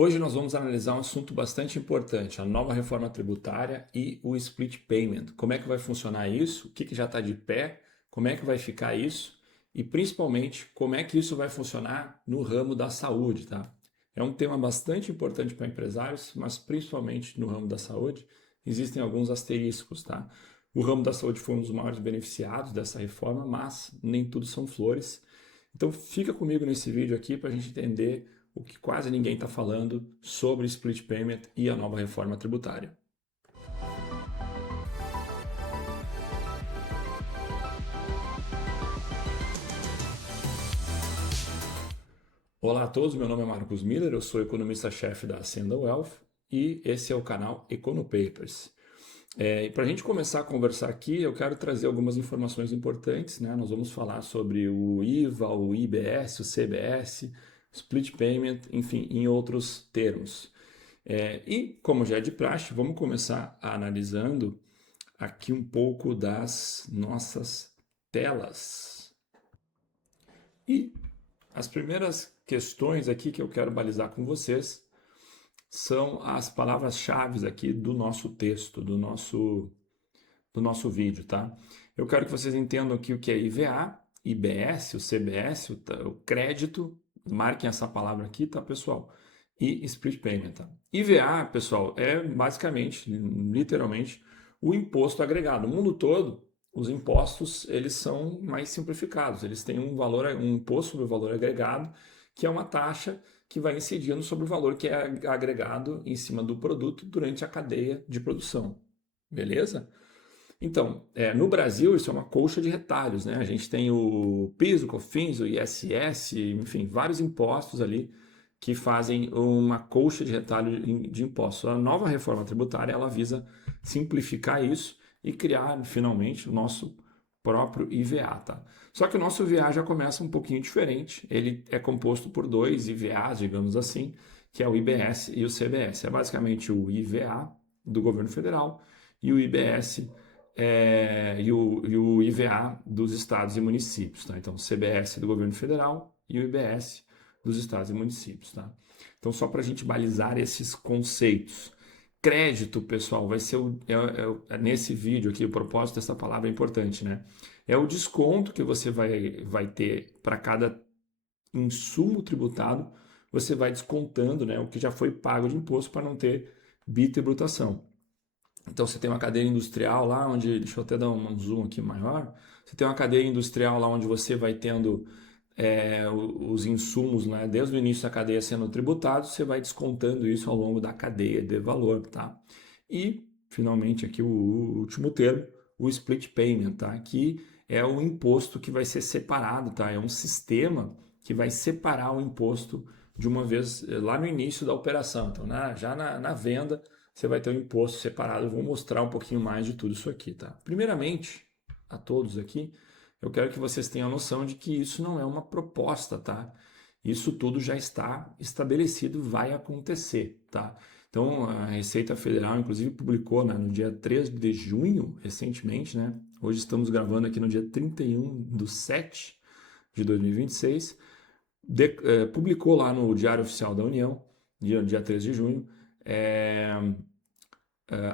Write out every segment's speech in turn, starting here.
Hoje nós vamos analisar um assunto bastante importante, a nova reforma tributária e o split payment. Como é que vai funcionar isso? O que já está de pé? Como é que vai ficar isso? E principalmente, como é que isso vai funcionar no ramo da saúde, tá? É um tema bastante importante para empresários, mas principalmente no ramo da saúde, existem alguns asteriscos, tá? O ramo da saúde foi um dos maiores beneficiados dessa reforma, mas nem tudo são flores. Então fica comigo nesse vídeo aqui para a gente entender o que quase ninguém está falando sobre split payment e a nova reforma tributária. Olá a todos, meu nome é Marcos Miller, eu sou economista-chefe da Ascenda Wealth e esse é o canal EconoPapers. Para a gente começar a conversar aqui, eu quero trazer algumas informações importantes, né? Nós vamos falar sobre o IVA, o IBS, o CBS, split payment, enfim, em outros termos. E, como já é de praxe, vamos começar analisando aqui um pouco das nossas telas. E as primeiras questões aqui que eu quero balizar com vocês são as palavras-chave aqui do nosso texto, do nosso vídeo, tá? Eu quero que vocês entendam aqui o que é IVA, IBS, o CBS, o crédito, marquem essa palavra aqui, tá, pessoal? E split payment, tá? IVA, pessoal, é basicamente, literalmente, o imposto agregado. No mundo todo, os impostos, eles são mais simplificados. Eles têm um valor, um imposto sobre o valor agregado, que é uma taxa que vai incidindo sobre o valor que é agregado em cima do produto durante a cadeia de produção. Beleza? Então, no Brasil isso é uma colcha de retalhos, né? A gente tem o PIS, o COFINS, o ISS, enfim, vários impostos ali que fazem uma colcha de retalho de impostos. A nova reforma tributária ela visa simplificar isso e criar finalmente o nosso próprio IVA, tá? Só que o nosso IVA já começa um pouquinho diferente. Ele é composto por dois IVAs, digamos assim, que é o IBS e o CBS. É basicamente o IVA do governo federal e o IBS e o IVA dos estados e municípios, tá? Então, o CBS do governo federal e o IBS dos estados e municípios, tá? Então, só para a gente balizar esses conceitos. Crédito, pessoal, vai ser nesse vídeo aqui, o propósito dessa palavra é importante, né? É o desconto que você vai ter para cada insumo tributado, você vai descontando, né, o que já foi pago de imposto para não ter bitributação. Então você tem uma cadeia industrial lá onde, deixa eu até dar um zoom aqui maior, você tem uma cadeia industrial lá onde você vai tendo os insumos, né, desde o início da cadeia sendo tributados, você vai descontando isso ao longo da cadeia de valor, tá? E, finalmente, aqui o último termo, o split payment, tá? Que é o imposto que vai ser separado, tá? É um sistema que vai separar o imposto de uma vez lá no início da operação. Então, já na venda, você vai ter um imposto separado. Eu vou mostrar um pouquinho mais de tudo isso aqui, tá? Primeiramente, a todos aqui, eu quero que vocês tenham a noção de que isso não é uma proposta, tá? Isso tudo já está estabelecido, vai acontecer, tá? Então, a Receita Federal, inclusive, publicou, né, no dia 3 de junho, recentemente, né? Hoje estamos gravando aqui no dia 31/7/2026, publicou lá no Diário Oficial da União, dia 3 de junho,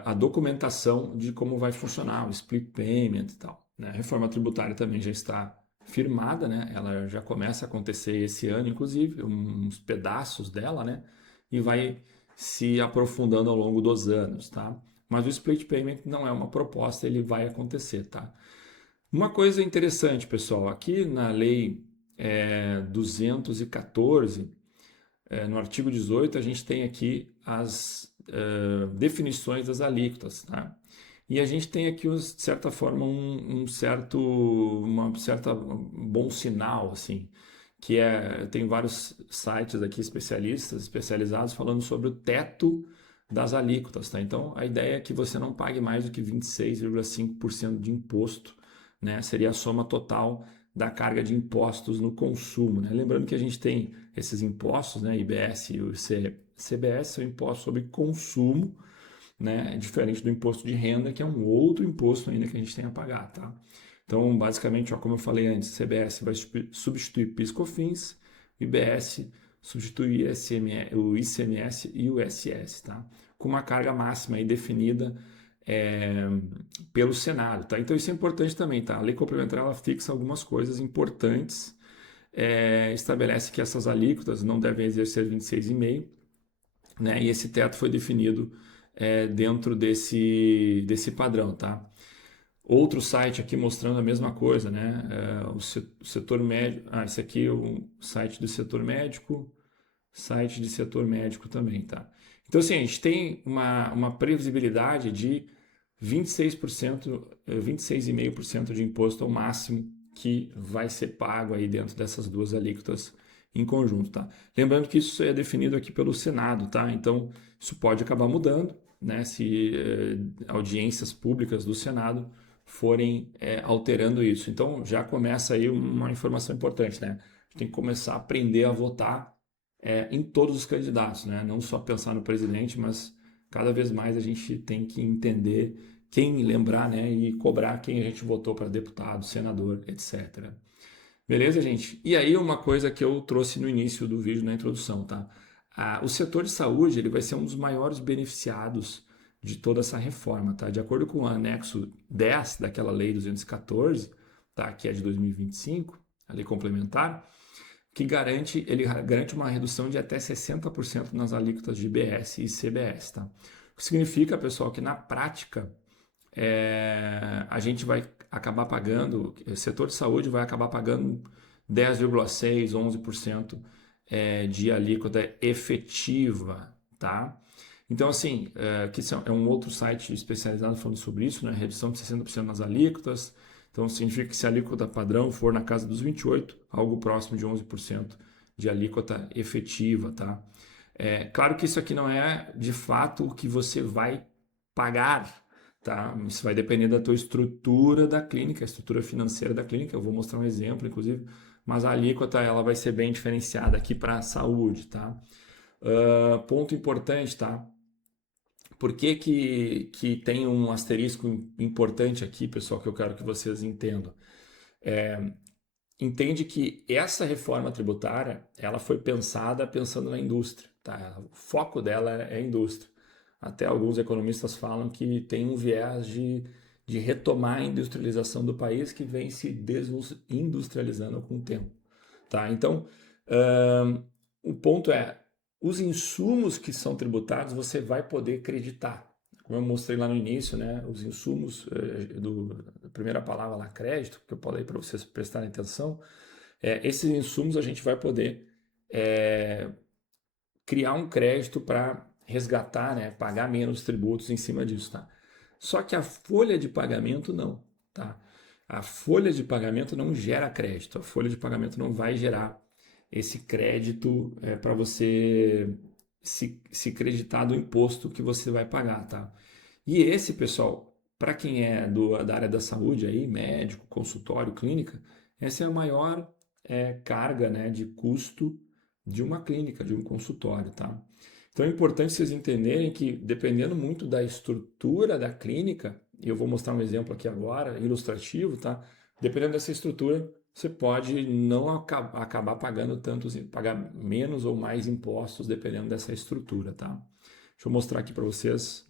a documentação de como vai funcionar o split payment e tal, né? A reforma tributária também já está firmada, né? Ela já começa a acontecer esse ano, inclusive, uns pedaços dela, né? E vai se aprofundando ao longo dos anos, tá? Mas o split payment não é uma proposta, ele vai acontecer, tá? Uma coisa interessante, pessoal, aqui na lei 214, no artigo 18, a gente tem aqui as definições das alíquotas, tá? E a gente tem aqui, de certa forma, um certo bom sinal, assim, que tem vários sites aqui especializados falando sobre o teto das alíquotas, tá? Então, a ideia é que você não pague mais do que 26,5% de imposto, né? Seria a soma total da carga de impostos no consumo, né? Lembrando que a gente tem esses impostos, né? IBS e o CBS são impostos sobre consumo, né? Diferente do imposto de renda, que é um outro imposto ainda que a gente tem a pagar, tá? Então, basicamente, ó, como eu falei antes, CBS vai substituir PIS/COFINS, IBS substitui o ICMS e o ISS, tá? Com uma carga máxima aí definida pelo Senado, tá? Então isso é importante também, tá? A lei complementar ela fixa algumas coisas importantes, estabelece que essas alíquotas não devem exercer 26,5%, né? E esse teto foi definido dentro desse padrão, tá? Outro site aqui mostrando a mesma coisa, né? O setor médico. Esse aqui é o site do setor médico, site de setor médico também, tá? Então, assim, a gente tem uma previsibilidade de 26%, 26,5% de imposto ao máximo que vai ser pago aí dentro dessas duas alíquotas em conjunto, tá? Lembrando que isso é definido aqui pelo Senado, tá? Então, isso pode acabar mudando, né? Se audiências públicas do Senado forem alterando isso. Então, já começa aí uma informação importante, né? A gente tem que começar a aprender a votar em todos os candidatos, né? Não só pensar no presidente, mas cada vez mais a gente tem que entender quem lembrar, né? E cobrar quem a gente votou para deputado, senador, etc. Beleza, gente? E aí uma coisa que eu trouxe no início do vídeo, na introdução, tá? O setor de saúde ele vai ser um dos maiores beneficiados de toda essa reforma, tá? De acordo com o anexo 10 daquela lei 214, tá? Que é de 2025, a lei complementar, que ele garante uma redução de até 60% nas alíquotas de IBS e CBS, tá? O que significa, pessoal, que na prática a gente vai acabar pagando, o setor de saúde vai acabar pagando 10,6%, 11% de alíquota efetiva, tá? Então, assim, que é um outro site especializado falando sobre isso, né? Redução de 60% nas alíquotas. Então, significa que se a alíquota padrão for na casa dos 28%, algo próximo de 11% de alíquota efetiva, tá? Claro que isso aqui não é, de fato, o que você vai pagar, tá? Isso vai depender da tua estrutura da clínica, a estrutura financeira da clínica. Eu vou mostrar um exemplo, inclusive, mas a alíquota ela vai ser bem diferenciada aqui para a saúde, tá? Ponto importante, tá? Por que tem um asterisco importante aqui, pessoal, que eu quero que vocês entendam? Entende que essa reforma tributária ela foi pensando na indústria, tá? O foco dela é a indústria. Até alguns economistas falam que tem um viés de retomar a industrialização do país que vem se desindustrializando com o tempo, tá? Então, o ponto é, os insumos que são tributados você vai poder creditar. Como eu mostrei lá no início, né, os insumos, a primeira palavra lá, crédito, que eu falei para vocês prestarem atenção, esses insumos a gente vai poder criar um crédito para resgatar, né, pagar menos tributos em cima disso, tá? Só que a folha de pagamento não, tá? A folha de pagamento não gera crédito, a folha de pagamento não vai gerar esse crédito para você se creditar do imposto que você vai pagar, tá? E esse, pessoal, para quem é da área da saúde aí, médico, consultório, clínica, essa é a maior carga, né, de custo de uma clínica, de um consultório, tá? Então é importante vocês entenderem que dependendo muito da estrutura da clínica, e eu vou mostrar um exemplo aqui agora, ilustrativo, tá? Dependendo dessa estrutura, você pode não acabar pagando tantos, pagar menos ou mais impostos dependendo dessa estrutura, tá? Deixa eu mostrar aqui para vocês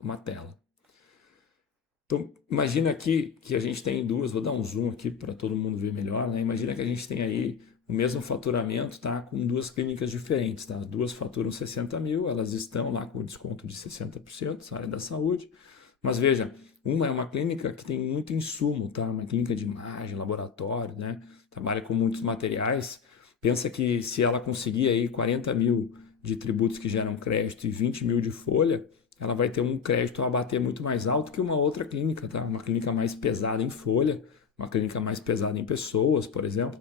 uma tela. Então, imagina aqui que a gente tem duas, vou dar um zoom aqui para todo mundo ver melhor, né? Imagina que a gente tem aí o mesmo faturamento, tá? Com duas clínicas diferentes, tá? As duas faturam 60 mil, elas estão lá com desconto de 60%, essa área da saúde. Mas veja, uma é uma clínica que tem muito insumo, tá? Uma clínica de imagem, laboratório, né? Trabalha com muitos materiais. Pensa que se ela conseguir aí 40 mil de tributos que geram crédito e 20 mil de folha, ela vai ter um crédito a abater muito mais alto que uma outra clínica, tá? Uma clínica mais pesada em folha, uma clínica mais pesada em pessoas, por exemplo,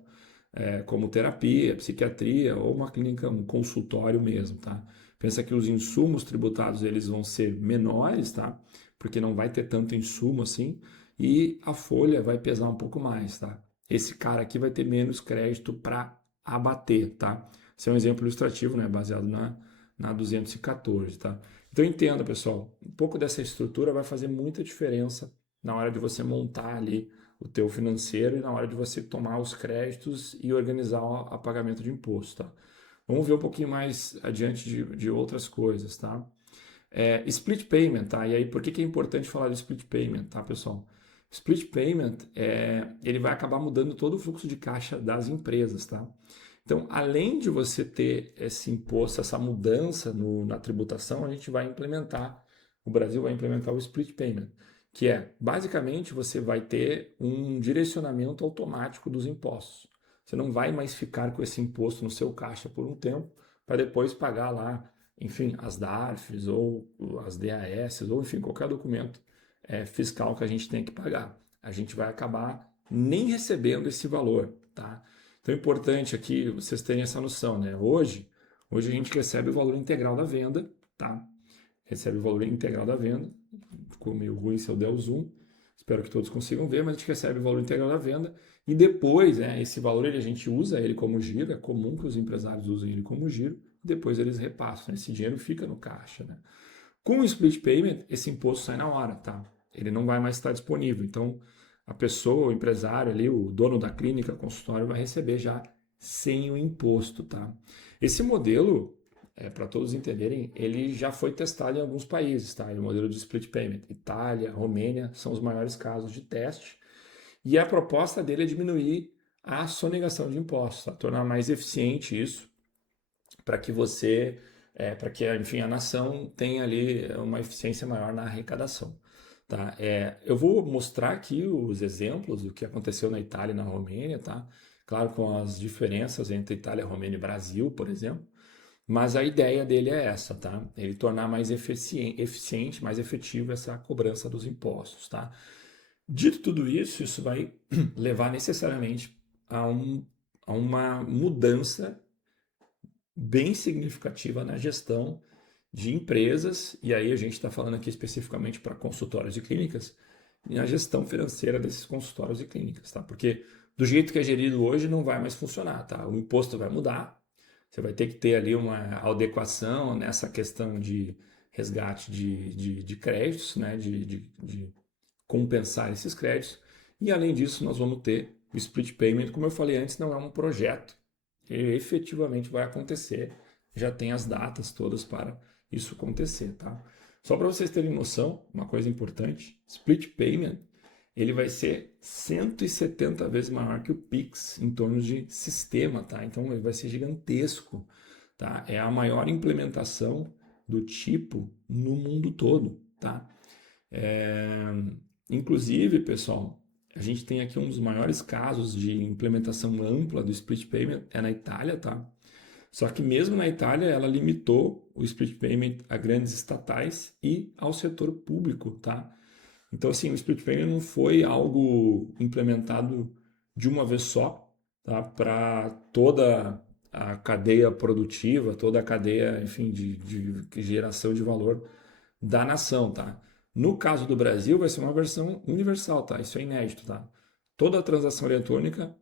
como terapia, psiquiatria ou uma clínica, um consultório mesmo, tá? Pensa que os insumos tributados eles vão ser menores, tá? Porque não vai ter tanto insumo assim e a folha vai pesar um pouco mais, tá? Esse cara aqui vai ter menos crédito para abater, tá? Esse é um exemplo ilustrativo, né? Baseado na 214, tá? Então entenda, pessoal, um pouco dessa estrutura vai fazer muita diferença na hora de você montar ali o teu financeiro e na hora de você tomar os créditos e organizar o pagamento de imposto, tá? Vamos ver um pouquinho mais adiante de outras coisas, tá? Split payment, tá? E aí, por que é importante falar de split payment, tá, pessoal? Split payment, ele vai acabar mudando todo o fluxo de caixa das empresas, tá? Então, além de você ter esse imposto, essa mudança na tributação, a gente vai implementar, o Brasil vai implementar o split payment, que é, basicamente, você vai ter um direcionamento automático dos impostos. Você não vai mais ficar com esse imposto no seu caixa por um tempo, para depois pagar lá, enfim, as DARFs ou as DAS, ou enfim, qualquer documento fiscal que a gente tem que pagar. A gente vai acabar nem recebendo esse valor, tá? Então é importante aqui vocês terem essa noção, né? Hoje a gente recebe o valor integral da venda, tá? Recebe o valor integral da venda. Ficou meio ruim se eu der o zoom. Espero que todos consigam ver, mas a gente recebe o valor integral da venda e depois, esse valor a gente usa ele como giro, é comum que os empresários usem ele como giro, depois eles repassam, esse dinheiro fica no caixa, né? Com o split payment, esse imposto sai na hora, tá? Ele não vai mais estar disponível. Então, a pessoa, o empresário ali, o dono da clínica, consultório, vai receber já sem o imposto, tá? Esse modelo, para todos entenderem, ele já foi testado em alguns países, tá? O modelo de split payment. Itália, Romênia são os maiores casos de teste. E a proposta dele é diminuir a sonegação de impostos, tá? Tornar mais eficiente isso, para que você, para que, enfim, a nação tenha ali uma eficiência maior na arrecadação. Tá? Eu vou mostrar aqui os exemplos do que aconteceu na Itália e na Romênia, tá? Claro, com as diferenças entre Itália, Romênia e Brasil, por exemplo, mas a ideia dele é essa, tá? Ele tornar mais eficiente, mais efetivo essa cobrança dos impostos, tá? Dito tudo isso, isso vai levar necessariamente a uma mudança bem significativa na gestão de empresas, e aí a gente está falando aqui especificamente para consultórios e clínicas, e na gestão financeira desses consultórios e clínicas, tá? Porque do jeito que é gerido hoje não vai mais funcionar, tá? O imposto vai mudar, você vai ter que ter ali uma adequação nessa questão de resgate de créditos, né? De compensar esses créditos, e além disso nós vamos ter o split payment, como eu falei antes, não é um projeto, ele efetivamente vai acontecer, já tem as datas todas para isso acontecer, tá? Só para vocês terem noção, uma coisa importante, split payment, ele vai ser 170 vezes maior que o Pix em termos de sistema, tá? Então ele vai ser gigantesco, tá? É a maior implementação do tipo no mundo todo, tá? Inclusive, pessoal, a gente tem aqui um dos maiores casos de implementação ampla do split payment é na Itália, tá? Só que mesmo na Itália, ela limitou o split payment a grandes estatais e ao setor público, tá? Então, assim, o split payment não foi algo implementado de uma vez só, tá? Para toda a cadeia produtiva, toda a cadeia, enfim, de geração de valor da nação, tá? No caso do Brasil, vai ser uma versão universal, tá? Isso é inédito, tá? Toda a transação eletrônica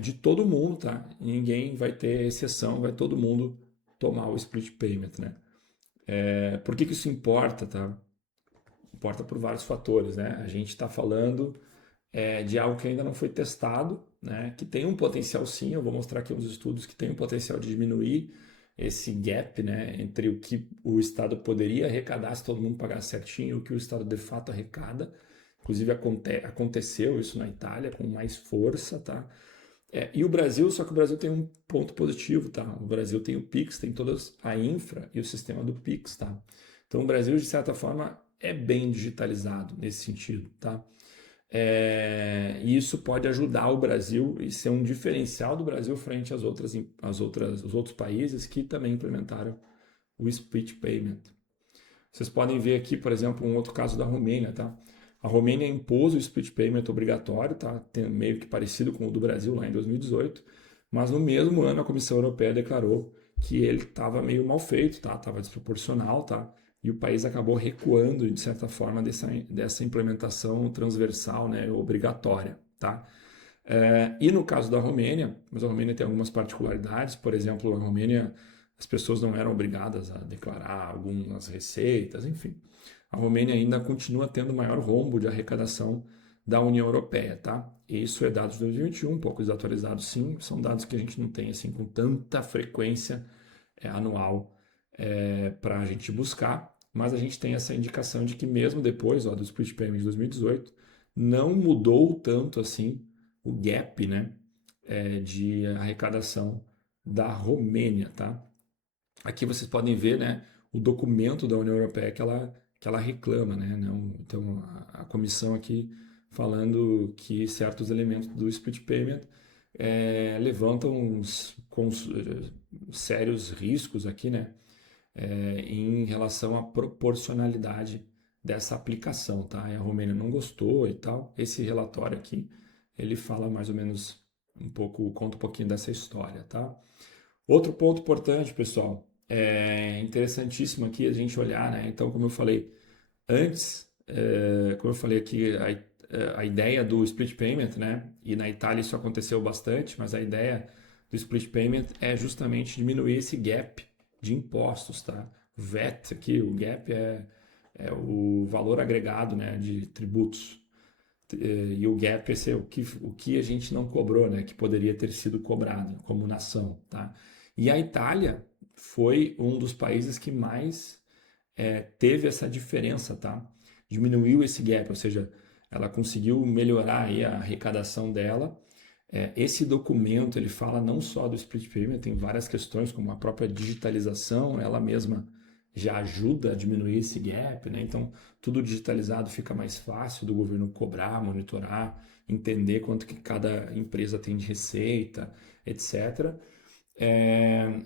de todo mundo, tá? Ninguém vai ter exceção, vai todo mundo tomar o split payment, né? Por que isso importa, tá? Importa por vários fatores, né? A gente está falando de algo que ainda não foi testado, né? Que tem um potencial sim, eu vou mostrar aqui uns estudos que tem um potencial de diminuir esse gap, né, entre o que o Estado poderia arrecadar se todo mundo pagasse certinho e o que o Estado de fato arrecada. Inclusive aconteceu isso na Itália com mais força, tá? E o Brasil, só que o Brasil tem um ponto positivo, tá? O Brasil tem o Pix, tem toda a infra e o sistema do Pix, tá? Então o Brasil, de certa forma, é bem digitalizado nesse sentido, tá? E isso pode ajudar o Brasil e ser um diferencial do Brasil frente os outros países que também implementaram o split payment. Vocês podem ver aqui, por exemplo, um outro caso da Romênia, tá? A Romênia impôs o split payment obrigatório, tá? Meio que parecido com o do Brasil lá em 2018, mas no mesmo ano a Comissão Europeia declarou que ele estava meio mal feito, tá? Estava desproporcional, tá? E o país acabou recuando, de certa forma, dessa implementação transversal, né, obrigatória, tá? E no caso da Romênia, mas a Romênia tem algumas particularidades, por exemplo, a Romênia, as pessoas não eram obrigadas a declarar algumas receitas, enfim. A Romênia ainda continua tendo o maior rombo de arrecadação da União Europeia, tá? Isso é dados de 2021, um pouco desatualizados sim, são dados que a gente não tem assim com tanta frequência anual para a gente buscar, mas a gente tem essa indicação de que mesmo depois do split payment de 2018, não mudou tanto assim o gap, né, de arrecadação da Romênia, tá? Aqui vocês podem ver, né, o documento da União Europeia que ela reclama, né? Então, a comissão aqui falando que certos elementos do split payment levantam sérios riscos aqui, né? Em relação à proporcionalidade dessa aplicação, tá? E a Romênia não gostou e tal. Esse relatório aqui, ele fala mais ou menos conta um pouquinho dessa história, tá? Outro ponto importante, pessoal, é interessantíssimo aqui a gente olhar, né? Então, como eu falei antes, como eu falei aqui, a ideia do split payment, né? E na Itália isso aconteceu bastante, mas a ideia do split payment é justamente diminuir esse gap de impostos, tá? VAT aqui, o gap é o valor agregado, né, de tributos. E o gap esse é o que a gente não cobrou, né, que poderia ter sido cobrado como nação, tá? E a Itália foi um dos países que mais teve essa diferença, tá? Diminuiu esse gap, ou seja, ela conseguiu melhorar aí a arrecadação dela. Esse documento ele fala não só do split payment, tem várias questões como a própria digitalização, ela mesma já ajuda a diminuir esse gap, né? Então tudo digitalizado fica mais fácil do governo cobrar, monitorar, entender quanto que cada empresa tem de receita, etc.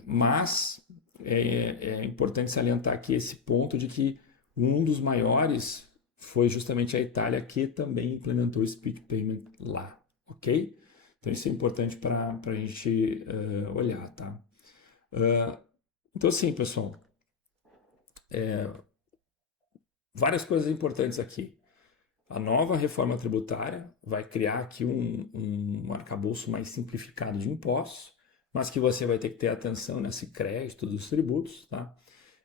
Mas é importante salientar aqui esse ponto de que um dos maiores foi justamente a Itália, que também implementou o split payment lá, ok? Então isso é importante para a gente olhar, tá? Então assim, pessoal, várias coisas importantes aqui. A nova reforma tributária vai criar aqui um arcabouço mais simplificado de impostos, mas que você vai ter que ter atenção nesse crédito dos tributos, tá?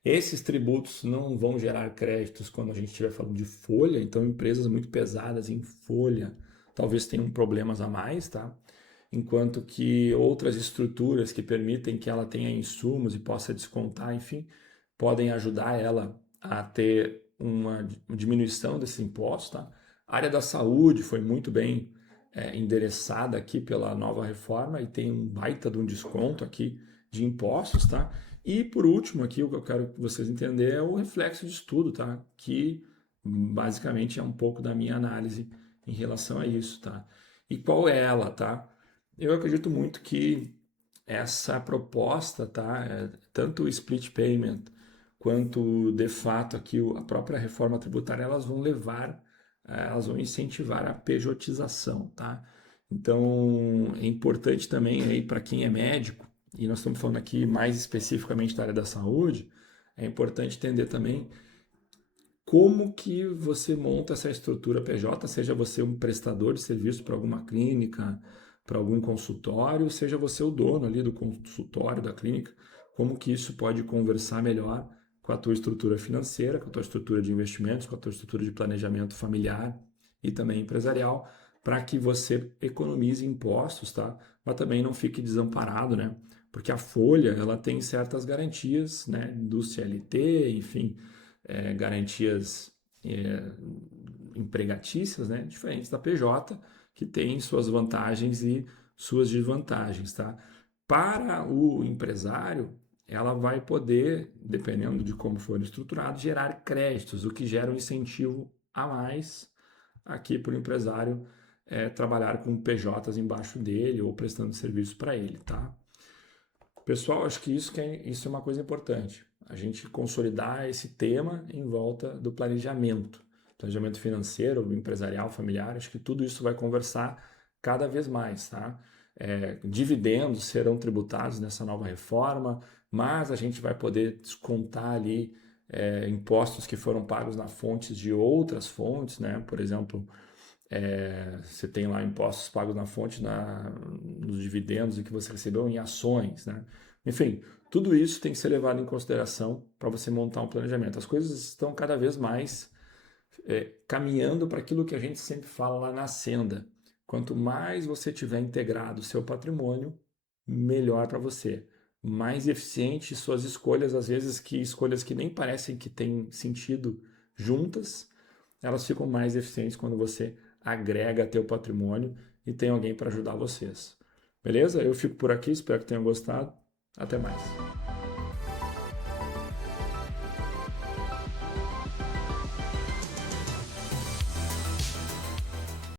Esses tributos não vão gerar créditos quando a gente estiver falando de folha, então empresas muito pesadas em folha talvez tenham problemas a mais, tá? Enquanto que outras estruturas que permitem que ela tenha insumos e possa descontar, enfim, podem ajudar ela a ter uma diminuição desse imposto, tá? A área da saúde foi muito bem endereçada aqui pela nova reforma e tem um baita de um desconto aqui de impostos, tá? E por último aqui o que eu quero que vocês entenderem é o reflexo de estudo, tá? Que basicamente é um pouco da minha análise em relação a isso, tá? E qual é ela, tá? Eu acredito muito que essa proposta, tá? Tanto o split payment quanto de fato aqui a própria reforma tributária, elas vão incentivar a pejotização, tá? Então é importante também aí para quem é médico, e nós estamos falando aqui mais especificamente da área da saúde, é importante entender também como que você monta essa estrutura PJ, seja você um prestador de serviço para alguma clínica, para algum consultório, seja você o dono ali do consultório, da clínica, como que isso pode conversar melhor com a tua estrutura financeira, com a tua estrutura de investimentos, com a tua estrutura de planejamento familiar e também empresarial, para que você economize impostos, tá? Mas também não fique desamparado, né? Porque a folha, ela tem certas garantias, né, do CLT, enfim, garantias empregatícias, né, diferentes da PJ, que tem suas vantagens e suas desvantagens, tá? Para o empresário, ela vai poder, dependendo de como for estruturado, gerar créditos, o que gera um incentivo a mais aqui para o empresário trabalhar com PJs embaixo dele ou prestando serviço para ele, tá? Pessoal, acho que isso é uma coisa importante. A gente consolidar esse tema em volta do planejamento financeiro, empresarial, familiar. Acho que tudo isso vai conversar cada vez mais, tá? Dividendos serão tributados nessa nova reforma, mas a gente vai poder descontar ali impostos que foram pagos na fontes de outras fontes, né? Por exemplo, você tem lá impostos pagos na fonte nos dividendos e que você recebeu em ações, né? Enfim, tudo isso tem que ser levado em consideração para você montar um planejamento. As coisas estão cada vez mais caminhando para aquilo que a gente sempre fala lá na Senda. Quanto mais você tiver integrado o seu patrimônio, melhor para você. Mais eficiente suas escolhas, às vezes que escolhas que nem parecem que têm sentido juntas, elas ficam mais eficientes quando você agrega teu patrimônio e tem alguém para ajudar vocês. Beleza? Eu fico por aqui, espero que tenham gostado. Até mais.